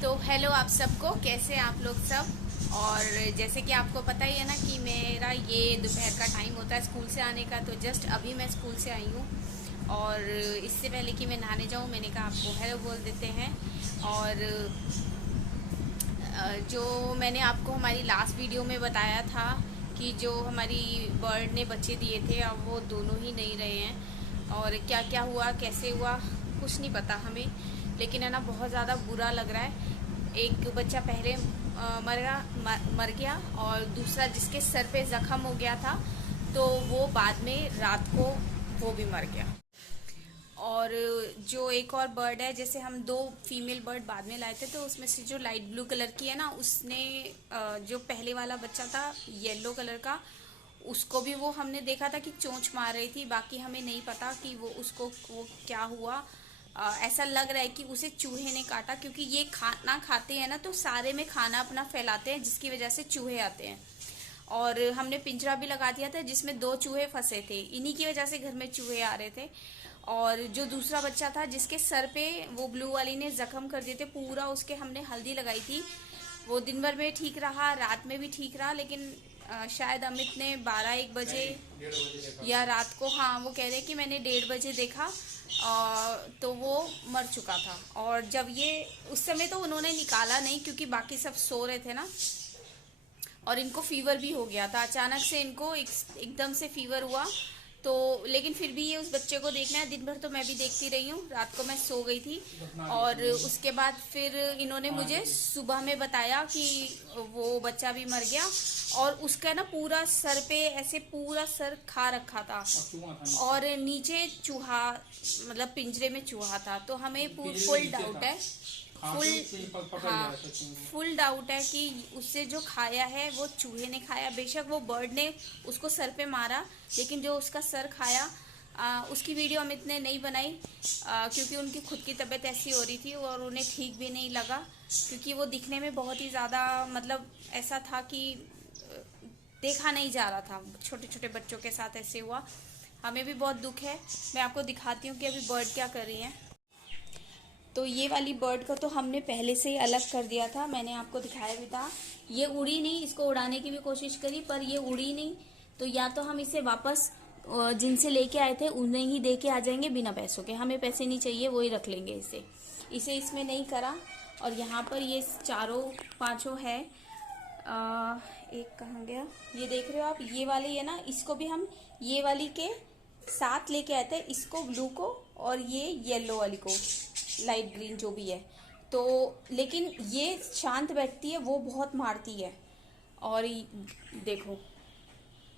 तो हेलो आप सबको, कैसे आप लोग सब। और जैसे कि आपको पता ही है ना कि मेरा ये दोपहर का टाइम होता है स्कूल से आने का। तो जस्ट अभी मैं स्कूल से आई हूँ और इससे पहले कि मैं नहाने जाऊँ मैंने कहा आपको हेलो बोल देते हैं। और जो मैंने आपको हमारी लास्ट वीडियो में बताया था कि जो हमारी बर्ड ने बच्चे दिए थे अब वो दोनों ही नहीं रहे हैं। और क्या क्या हुआ, कैसे हुआ, कुछ नहीं पता हमें, लेकिन है ना बहुत ज़्यादा बुरा लग रहा है। एक बच्चा पहले मर गया और दूसरा जिसके सर पे जख्म हो गया था तो वो बाद में रात को वो भी मर गया। और जो एक और बर्ड है, जैसे हम दो फीमेल बर्ड बाद में लाए थे तो उसमें से जो लाइट ब्लू कलर की है ना, उसने जो पहले वाला बच्चा था येलो कलर का, उसको भी वो हमने देखा था कि चोंच मार रही थी। बाकी हमें नहीं पता कि वो उसको वो क्या हुआ। ऐसा लग रहा है कि उसे चूहे ने काटा, क्योंकि ये खाना खाते हैं ना तो सारे में खाना अपना फैलाते हैं जिसकी वजह से चूहे आते हैं। और हमने पिंजरा भी लगा दिया था जिसमें 2 चूहे फंसे थे, इन्हीं की वजह से घर में चूहे आ रहे थे। और जो दूसरा बच्चा था जिसके सर पे वो ब्लू वाली ने जख्म कर दिए थे पूरा, उसके हमने हल्दी लगाई थी। वो दिन भर में ठीक रहा, रात में भी ठीक रहा, लेकिन शायद अमित ने 12-1 बजे या रात को, हाँ वो कह रहे कि मैंने 1:30 बजे देखा तो वो मर चुका था। और जब ये उस समय तो उन्होंने निकाला नहीं क्योंकि बाकी सब सो रहे थे ना। और इनको फीवर भी हो गया था, अचानक से इनको एकदम से फीवर हुआ। तो लेकिन फिर भी ये उस बच्चे को देखना है, दिन भर तो मैं भी देखती रही हूँ, रात को मैं सो गई थी। और उसके बाद फिर इन्होंने मुझे सुबह में बताया कि वो बच्चा भी मर गया और उसका ना पूरा सर पे ऐसे पूरा सर खा रखा था और नीचे चूहा, मतलब पिंजरे में चूहा था। तो हमें फुल डाउट है, फुल डाउट है कि उससे जो खाया है वो चूहे ने खाया। बेशक वो बर्ड ने उसको सर पे मारा, लेकिन जो उसका सर खाया उसकी वीडियो अमित ने नहीं बनाई क्योंकि उनकी खुद की तबीयत ऐसी हो रही थी और उन्हें ठीक भी नहीं लगा, क्योंकि वो दिखने में बहुत ही ज़्यादा, मतलब ऐसा था कि देखा नहीं जा रहा था। छोटे छोटे बच्चों के साथ ऐसे हुआ, हमें भी बहुत दुख है। मैं आपको दिखाती हूँ कि अभी बर्ड क्या कर रही है। तो ये वाली बर्ड को तो हमने पहले से ही अलग कर दिया था, मैंने आपको दिखाया भी था। ये उड़ी नहीं, इसको उड़ाने की भी कोशिश करी पर ये उड़ी नहीं। तो या तो हम इसे वापस जिनसे लेके आए थे उन्हें ही दे के आ जाएंगे बिना पैसों के, हमें पैसे नहीं चाहिए, वो ही रख लेंगे इसे। इसे इसमें नहीं करा। और यहाँ पर ये चारों पांचों है। एक कहाँ गया, ये देख रहे हो आप, ये वाली है ना, इसको भी हम ये वाली के साथ लेके आए थे, इसको ब्लू को और ये येलो वाली को, लाइट ग्रीन जो भी है। तो लेकिन ये शांत बैठती है, वो बहुत मारती है। और देखो,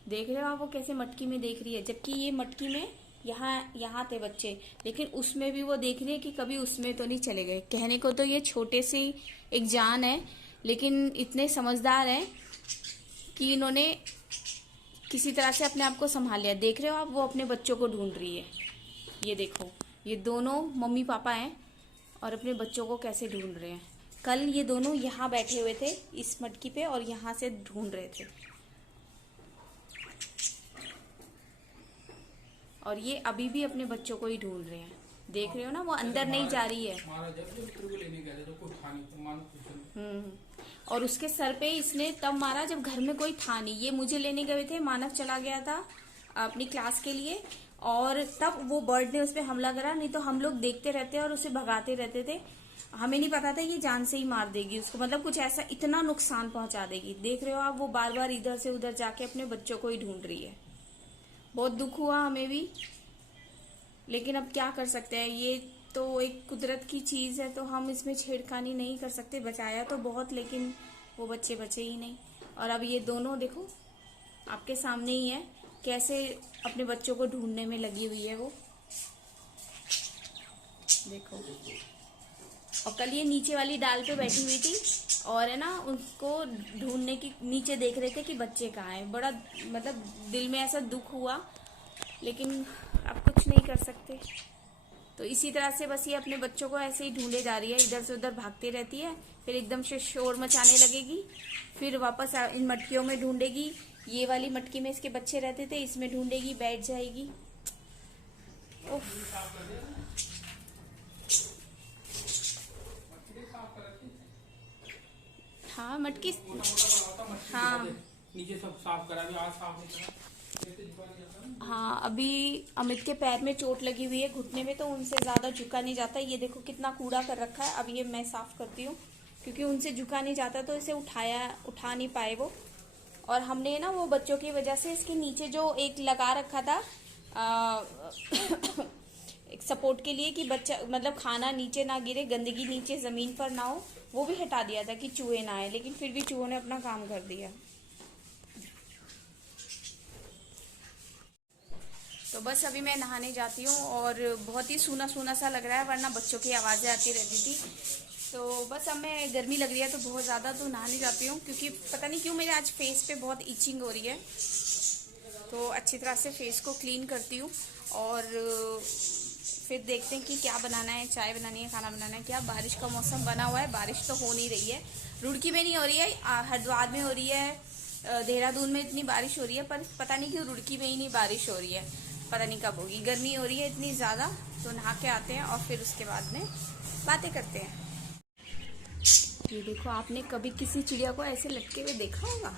देख रहे हो आप वो कैसे मटकी में देख रही है, जबकि ये मटकी में यहाँ थे बच्चे, लेकिन उसमें भी वो देख रही है कि कभी उसमें तो नहीं चले गए। कहने को तो ये छोटे से एक जान है, लेकिन इतने समझदार हैं कि इन्होंने किसी तरह से अपने आप को संभाल लिया। देख रहे हो आप, वो अपने बच्चों को ढूंढ रही है। ये देखो, ये दोनों मम्मी पापा हैं और अपने बच्चों को कैसे ढूंढ रहे हैं। कल ये दोनों यहाँ बैठे हुए थे इस मटकी पे और यहाँ से ढूंढ रहे थे, और ये अभी भी अपने बच्चों को ही ढूंढ रहे हैं। देख रहे हो ना, वो अंदर नहीं जा रही है। और उसके सर पे इसने तब मारा जब घर में कोई था नहीं। ये मुझे लेने गए थे, मानव चला गया था अपनी क्लास के लिए, और तब वो बर्ड ने उस पर हमला करा। नहीं तो हम लोग देखते रहते और उसे भगाते रहते थे, हमें नहीं पता था ये जान से ही मार देगी उसको, मतलब कुछ ऐसा इतना नुकसान पहुंचा देगी। देख रहे हो आप, वो बार बार इधर से उधर जाके अपने बच्चों को ही ढूंढ रही है। बहुत दुख हुआ हमें भी, लेकिन अब क्या कर सकते हैं, ये तो एक कुदरत की चीज है, तो हम इसमें छेड़खानी नहीं कर सकते। बचाया तो बहुत, लेकिन वो बच्चे बचे ही नहीं। और अब ये दोनों देखो आपके सामने ही है, कैसे अपने बच्चों को ढूंढने में लगी हुई है वो, देखो। और कल ये नीचे वाली डाल पे बैठी हुई थी और है ना, उनको ढूंढने की, नीचे देख रहे थे कि बच्चे कहाँ हैं। बड़ा मतलब दिल में ऐसा दुख हुआ, लेकिन अब कुछ नहीं कर सकते। तो इसी तरह से बस ये अपने बच्चों को ऐसे ही ढूंढे जा रही है, इधर से उधर भागती रहती है, फिर एकदम से शोर मचाने लगेगी, फिर वापस इन मटकियों में ढूंढेगी। ये वाली मटकी में इसके बच्चे रहते थे, इसमें ढूंढेगी, बैठ जाएगी। मटकी। हाँ नीचे सब साफ करा, भी आज साफ नहीं करा। हाँ, अभी अमित के पैर में चोट लगी हुई है घुटने में, तो उनसे ज्यादा झुका नहीं जाता। ये देखो कितना कूड़ा कर रखा है। अब ये मैं साफ करती हूँ, क्योंकि उनसे झुका नहीं जाता तो इसे उठा नहीं पाए वो। और हमने ना वो बच्चों की वजह से इसके नीचे जो एक लगा रखा था एक सपोर्ट के लिए कि बच्चा मतलब खाना नीचे ना गिरे, गंदगी नीचे जमीन पर ना हो, वो भी हटा दिया था कि चूहे ना आए, लेकिन फिर भी चूहों ने अपना काम कर दिया। तो बस अभी मैं नहाने जाती हूँ और बहुत ही सूना सूना सा लग रहा है, वरना बच्चों की आवाज़ें आती रहती थी। तो बस अब मैं गर्मी लग रही है तो बहुत ज़्यादा तो नहाने जाती हूँ, क्योंकि पता नहीं क्यों मेरे आज फेस पे बहुत इचिंग हो रही है। तो अच्छी तरह से फेस को क्लीन करती हूँ और फिर देखते हैं कि क्या बनाना है, चाय बनानी है, खाना बनाना है क्या। बारिश का मौसम बना हुआ है, बारिश तो हो नहीं रही है। रुड़की में नहीं हो रही है, हरिद्वार में हो रही है, देहरादून में इतनी बारिश हो रही है, पर पता नहीं क्यों रुड़की में ही नहीं बारिश हो रही है। पता नहीं कब होगी। गर्मी हो रही है इतनी ज़्यादा। तो नहा के आते हैं और फिर उसके बाद में बातें करते हैं। ये देखो, आपने कभी किसी चिड़िया को ऐसे लटके हुए देखा होगा?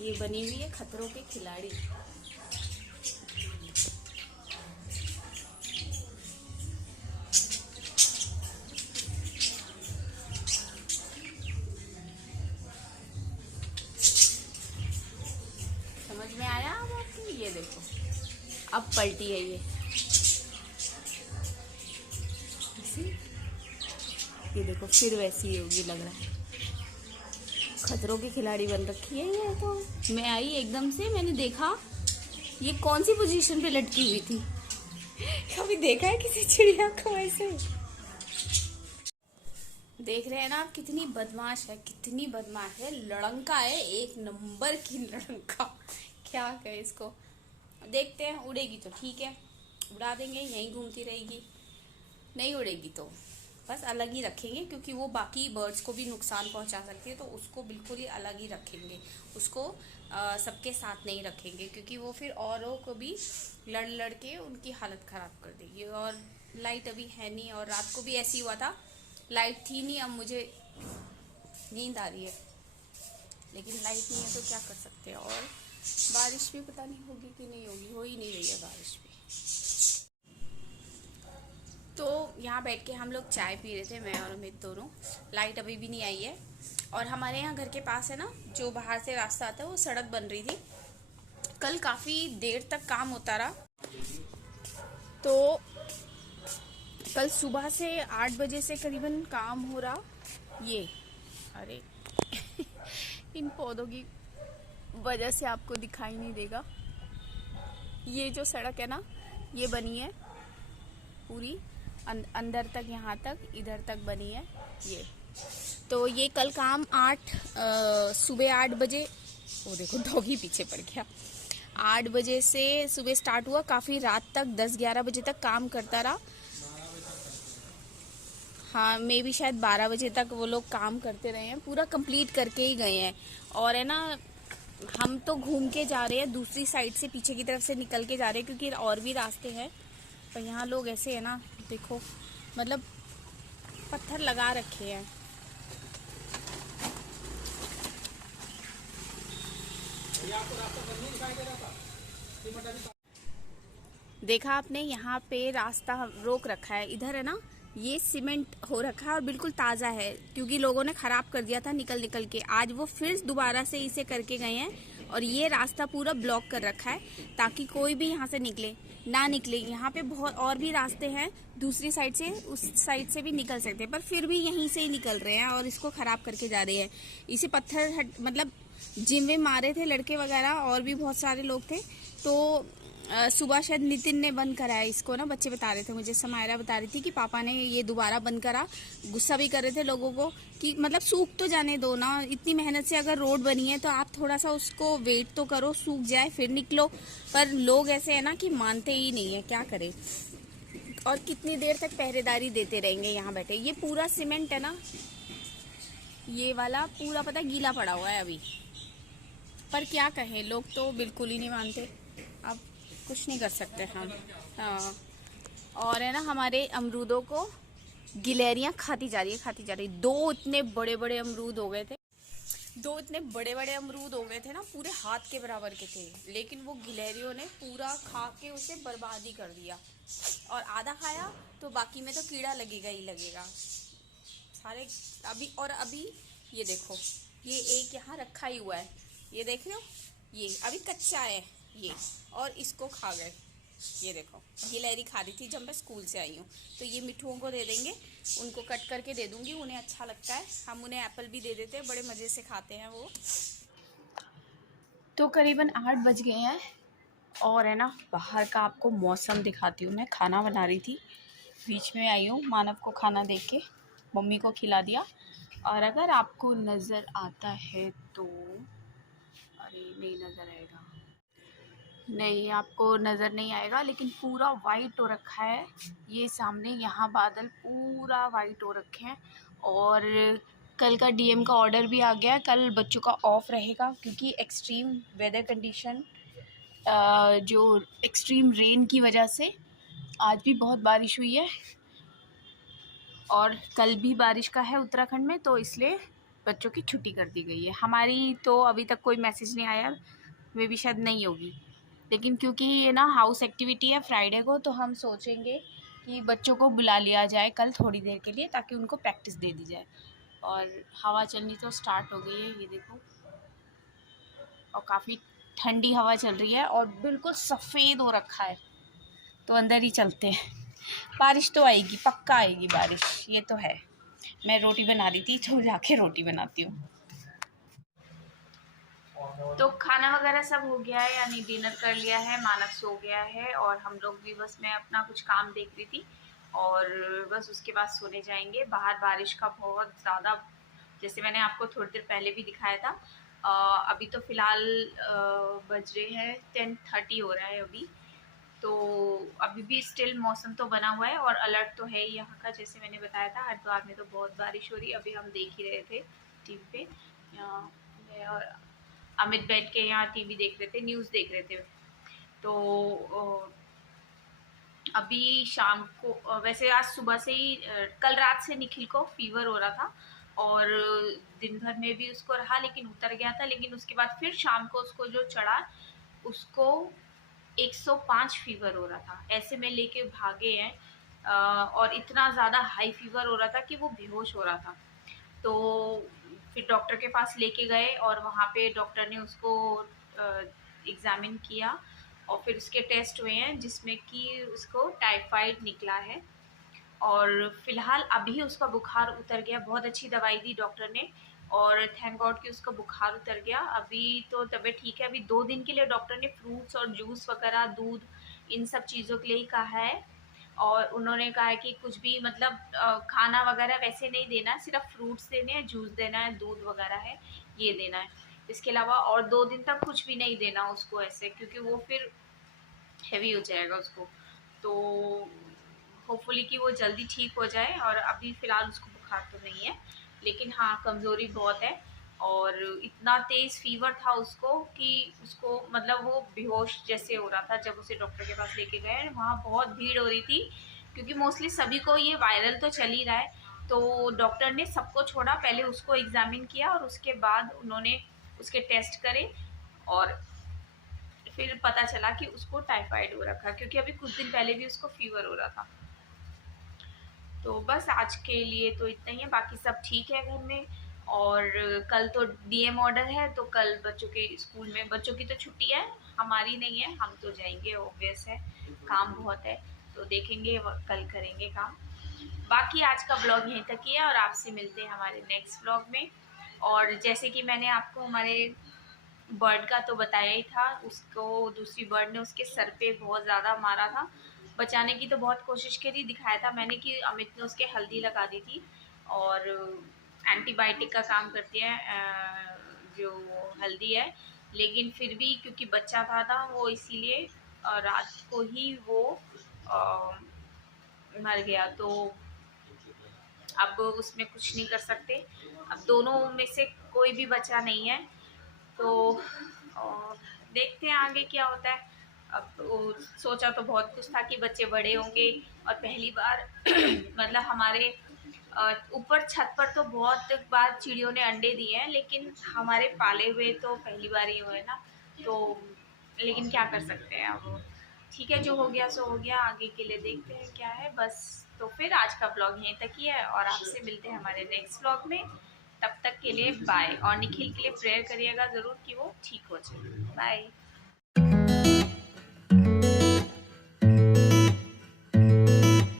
ये बनी हुई है खतरों के खिलाड़ी। समझ में आया अब आपको? ये देखो अब पलटी है ये देखो फिर वैसी ही होगी लग रहा है। खतरों की खिलाड़ी बन रखी है ये तो। मैं आई एकदम से, मैंने देखा ये कौन सी पोजीशन पे लटकी हुई थी। कभी देखा है किसी चिड़िया को ऐसे? देख रहे हैं ना आप, कितनी बदमाश है, कितनी बदमाश है। लड़ंका है, एक नंबर की लड़ंका। क्या कहे इसको। देखते हैं, उड़ेगी तो ठीक है, उड़ा देंगे, यहीं घूमती रहेगी। नहीं उड़ेगी तो बस अलग ही रखेंगे, क्योंकि वो बाकी बर्ड्स को भी नुकसान पहुंचा सकती है। तो उसको बिल्कुल ही अलग ही रखेंगे, उसको सबके साथ नहीं रखेंगे, क्योंकि वो फिर औरों को भी लड़ के उनकी हालत ख़राब कर देगी। और लाइट अभी है नहीं, और रात को भी ऐसी हुआ था, लाइट थी नहीं। अब मुझे नींद आ रही है, लेकिन लाइट नहीं है तो क्या कर सकते हैं। और बारिश भी पता नहीं होगी कि नहीं होगी, हो ही नहीं रही है बारिश भी। तो यहाँ बैठ के हम लोग चाय पी रहे थे, मैं और अमित दोनों। लाइट अभी भी नहीं आई है। और हमारे यहाँ घर के पास है ना, जो बाहर से रास्ता आता है, वो सड़क बन रही थी। कल काफ़ी देर तक काम होता रहा। तो कल सुबह से 8 बजे से करीबन काम हो रहा। ये अरे इन पौधों की वजह से आपको दिखाई नहीं देगा। ये जो सड़क है ना, ये बनी है पूरी अंदर तक, यहाँ तक, इधर तक बनी है ये। तो ये कल काम सुबह 8 बजे, वो देखो डॉगी पीछे पड़ गया, 8 बजे से सुबह स्टार्ट हुआ, काफ़ी रात तक 10-11 बजे तक काम करता रहा। हाँ, मे भी शायद 12 बजे तक वो लोग काम करते रहे हैं, पूरा कंप्लीट करके ही गए हैं। और है ना, हम तो घूम के जा रहे हैं, दूसरी साइड से पीछे की तरफ से निकल के जा रहे हैं, क्योंकि और भी रास्ते हैं। पर यहाँ लोग ऐसे है ना, देखो मतलब पत्थर लगा रखे हैं। देखा आपने, यहाँ पे रास्ता रोक रखा है, इधर है ना, ये सीमेंट हो रखा है और बिल्कुल ताज़ा है, क्योंकि लोगों ने ख़राब कर दिया था निकल के। आज वो फिर दोबारा से इसे करके गए हैं और ये रास्ता पूरा ब्लॉक कर रखा है, ताकि कोई भी यहाँ से ना निकले। यहाँ पे बहुत और भी रास्ते हैं दूसरी साइड से, उस साइड से भी निकल सकते हैं, पर फिर भी यहीं से ही निकल रहे हैं और इसको ख़राब करके जा रहे हैं। इसे पत्थर मतलब जिम मारे थे लड़के वगैरह, और भी बहुत सारे लोग थे। तो सुबह शायद नितिन ने बंद कराया इसको ना, बच्चे बता रहे थे मुझे, समायरा बता रही थी कि पापा ने ये दोबारा बंद करा। गुस्सा भी कर रहे थे लोगों को कि मतलब सूख तो जाने दो ना, इतनी मेहनत से अगर रोड बनी है तो आप थोड़ा सा उसको वेट तो करो, सूख जाए फिर निकलो। पर लोग ऐसे है ना कि मानते ही नहीं है, क्या करें। और कितनी देर तक पहरेदारी देते रहेंगे यहाँ बैठे। ये पूरा सीमेंट है ना, ये वाला पूरा पता गीला पड़ा हुआ है अभी, पर क्या कहें, लोग तो बिल्कुल ही नहीं मानते। अब कुछ नहीं कर सकते हम। हाँ, और है ना, हमारे अमरूदों को गिलहरियां खाती जा रही है। 2 इतने बड़े बड़े अमरूद हो गए थे। दो इतने बड़े बड़े अमरूद हो गए थे ना, पूरे हाथ के बराबर के थे, लेकिन वो गिलहरियों ने पूरा खा के उसे बर्बाद ही कर दिया। और आधा खाया तो बाकी में तो कीड़ा लगेगा ही लगेगा सारे। अभी ये देखो, ये एक यहाँ रखा ही हुआ है, ये देख रहे हो, ये अभी कच्चा है ये, और इसको खा गए। ये देखो, गिलहरी खा रही थी जब मैं स्कूल से आई हूँ। तो ये मिट्ठुओं को दे देंगे, उनको कट करके दे दूंगी, उन्हें अच्छा लगता है। हम उन्हें एप्पल भी दे देते हैं, बड़े मज़े से खाते हैं वो। तो करीबन 8 बज गए हैं और है ना, बाहर का आपको मौसम दिखाती हूँ। मैं खाना बना रही थी, बीच में आई हूँ, मानव को खाना दे के मम्मी को खिला दिया। और अगर आपको नज़र आता है तो, अरे नहीं नज़र आएगा, नहीं आपको नज़र नहीं आएगा, लेकिन पूरा वाइट हो रखा है। ये सामने यहाँ बादल पूरा वाइट हो रखे हैं। और कल का डीएम का ऑर्डर भी आ गया है, कल बच्चों का ऑफ रहेगा क्योंकि एक्सट्रीम वेदर कंडीशन, जो एक्सट्रीम रेन की वजह से आज भी बहुत बारिश हुई है और कल भी बारिश का है उत्तराखंड में, तो इसलिए बच्चों की छुट्टी कर दी गई है। हमारी तो अभी तक कोई मैसेज नहीं आया, वे भी शायद नहीं होगी, लेकिन क्योंकि ये ना हाउस एक्टिविटी है फ्राइडे को, तो हम सोचेंगे कि बच्चों को बुला लिया जाए कल थोड़ी देर के लिए, ताकि उनको प्रैक्टिस दे दी जाए। और हवा चलनी तो स्टार्ट हो गई है, ये देखो, और काफ़ी ठंडी हवा चल रही है और बिल्कुल सफ़ेद हो रखा है। तो अंदर ही चलते हैं, बारिश तो आएगी, पक्का आएगी बारिश, ये तो है। मैं रोटी बना रही थी तो जाके रोटी बनाती हूँ। तो खाना वगैरह सब हो गया है, यानी डिनर कर लिया है, मानव सो गया है और हम लोग भी बस, मैं अपना कुछ काम देख रही थी और बस उसके बाद सोने जाएंगे। बाहर बारिश का बहुत ज़्यादा, जैसे मैंने आपको थोड़ी देर पहले भी दिखाया था। अभी तो फ़िलहाल बज रहे हैं 10:30 हो रहा है अभी, तो अभी भी स्टिल मौसम तो बना हुआ है और अलर्ट तो है ही यहाँ का। जैसे मैंने बताया था, हरिद्वार में तो बहुत बारिश हो रही है, अभी हम देख ही रहे थे टीवी पे। मैं और अमित बैठ के यहाँ टीवी देख रहे थे, न्यूज़ देख रहे थे। तो अभी शाम को, वैसे आज सुबह से ही, कल रात से निखिल को फीवर हो रहा था और दिन भर में भी उसको रहा, लेकिन उतर गया था। लेकिन उसके बाद फिर शाम को उसको जो चढ़ा, उसको 105 फीवर हो रहा था। ऐसे में लेके भागे हैं और इतना ज़्यादा हाई फीवर हो रहा था कि वो बेहोश हो रहा था। तो फिर डॉक्टर के पास लेके गए और वहाँ पे डॉक्टर ने उसको एग्ज़ामिन किया और फिर उसके टेस्ट हुए हैं, जिसमें कि उसको टाइफाइड निकला है। और फिलहाल अभी उसका बुखार उतर गया, बहुत अच्छी दवाई दी डॉक्टर ने और थैंक गॉड कि उसका बुखार उतर गया। अभी तो तबीयत ठीक है। अभी 2 दिन के लिए डॉक्टर ने फ्रूट्स और जूस वगैरह, दूध, इन सब चीज़ों के लिए ही कहा है। और उन्होंने कहा है कि कुछ भी मतलब खाना वगैरह वैसे नहीं देना है, सिर्फ फ्रूट्स देने हैं, जूस देना है, दूध वगैरह है, ये देना है। इसके अलावा और 2 दिन तक कुछ भी नहीं देना उसको ऐसे, क्योंकि वो फिर हैवी हो जाएगा उसको। तो होपफुली कि वो जल्दी ठीक हो जाए। और अभी फ़िलहाल उसको बुखार तो नहीं है, लेकिन हाँ कमज़ोरी बहुत है और इतना तेज़ फीवर था उसको कि उसको मतलब वो बेहोश जैसे हो रहा था। जब उसे डॉक्टर के पास लेके गए, वहाँ बहुत भीड़ हो रही थी क्योंकि मोस्टली सभी को ये वायरल तो चल ही रहा है। तो डॉक्टर ने सबको छोड़ा, पहले उसको एग्ज़ामिन किया और उसके बाद उन्होंने उसके टेस्ट करे और फिर पता चला कि उसको टाइफाइड हो रखा, क्योंकि अभी कुछ दिन पहले भी उसको फीवर हो रहा था। तो बस आज के लिए तो इतना ही है, बाकी सब ठीक है घर में। और कल तो डीएम ऑर्डर है, तो कल बच्चों के स्कूल में, बच्चों की तो छुट्टी है, हमारी नहीं है, हम तो जाएंगे, ऑब्वियस है, काम बहुत है तो देखेंगे, कल करेंगे काम। बाकी आज का ब्लॉग यहीं तक ही है और आपसे मिलते हैं हमारे नेक्स्ट ब्लॉग में। और जैसे कि मैंने आपको हमारे बर्ड का तो बताया ही था, उसको दूसरी बर्ड ने उसके सर पे बहुत ज़्यादा मारा था। बचाने की तो बहुत कोशिश करी, दिखाया था मैंने कि अमित ने उसके हल्दी लगा दी थी और एंटीबायोटिक का काम करती है जो हल्दी है। लेकिन फिर भी क्योंकि बच्चा था ना वो, इसीलिए रात को ही वो मर गया। तो अब उसमें कुछ नहीं कर सकते, अब दोनों में से कोई भी बचा नहीं है। तो देखते हैं आगे क्या होता है। अब सोचा तो बहुत कुछ था कि बच्चे बड़े होंगे और पहली बार मतलब हमारे ऊपर छत पर तो बहुत बार चिड़ियों ने अंडे दिए हैं, लेकिन हमारे पाले हुए तो पहली बार ही हुए ना, तो लेकिन क्या कर सकते हैं अब। ठीक है, जो हो गया सो हो गया, आगे के लिए देखते हैं क्या है बस। तो फिर आज का ब्लॉग यहीं तक ही है और आपसे मिलते हैं हमारे नेक्स्ट ब्लॉग में। तब तक के लिए बाय, और निखिल के लिए प्रेयर करिएगा ज़रूर कि वो ठीक हो जाए। बाय।